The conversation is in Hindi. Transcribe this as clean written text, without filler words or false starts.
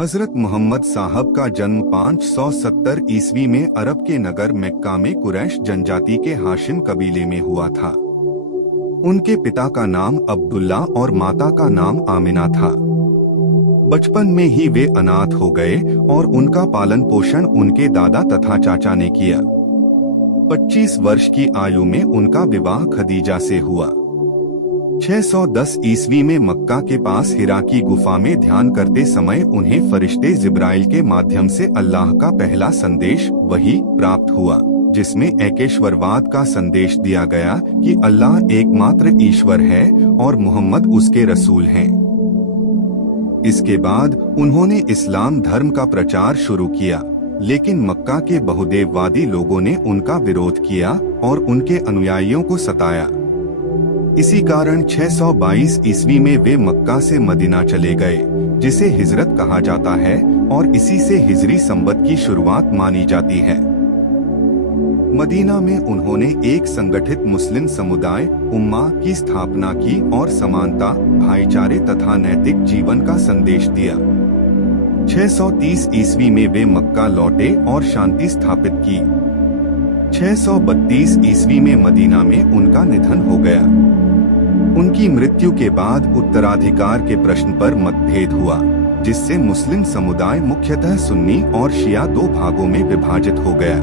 हजरत मोहम्मद साहब का जन्म 570 ईस्वी में अरब के नगर मक्का में कुरैश जनजाति के हाशिम कबीले में हुआ था। उनके पिता का नाम अब्दुल्ला और माता का नाम आमिना था। बचपन में ही वे अनाथ हो गए और उनका पालन पोषण उनके दादा तथा चाचा ने किया। 25 वर्ष की आयु में उनका विवाह खदीजा से हुआ। 610 ईस्वी में मक्का के पास हिरा की गुफा में ध्यान करते समय उन्हें फरिश्ते जिब्राइल के माध्यम से अल्लाह का पहला संदेश वही प्राप्त हुआ, जिसमें एकेश्वरवाद का संदेश दिया गया कि अल्लाह एकमात्र ईश्वर है और मोहम्मद उसके रसूल हैं। इसके बाद उन्होंने इस्लाम धर्म का प्रचार शुरू किया, लेकिन मक्का के बहुदेववादी लोगों ने उनका विरोध किया और उनके अनुयायियों को सताया। इसी कारण 622 ईस्वी में वे मक्का से मदीना चले गए, जिसे हिजरत कहा जाता है और इसी से हिजरी संवत की शुरुआत मानी जाती है। मदीना में उन्होंने एक संगठित मुस्लिम समुदाय उम्मा की स्थापना की और समानता, भाईचारे तथा नैतिक जीवन का संदेश दिया। 630 ईस्वी में वे मक्का लौटे और शांति स्थापित की। 632 ईस्वी में मदीना में उनका निधन हो गया। उनकी मृत्यु के बाद उत्तराधिकार के प्रश्न पर मतभेद हुआ, जिससे मुस्लिम समुदाय मुख्यतः सुन्नी और शिया दो भागों में विभाजित हो गया।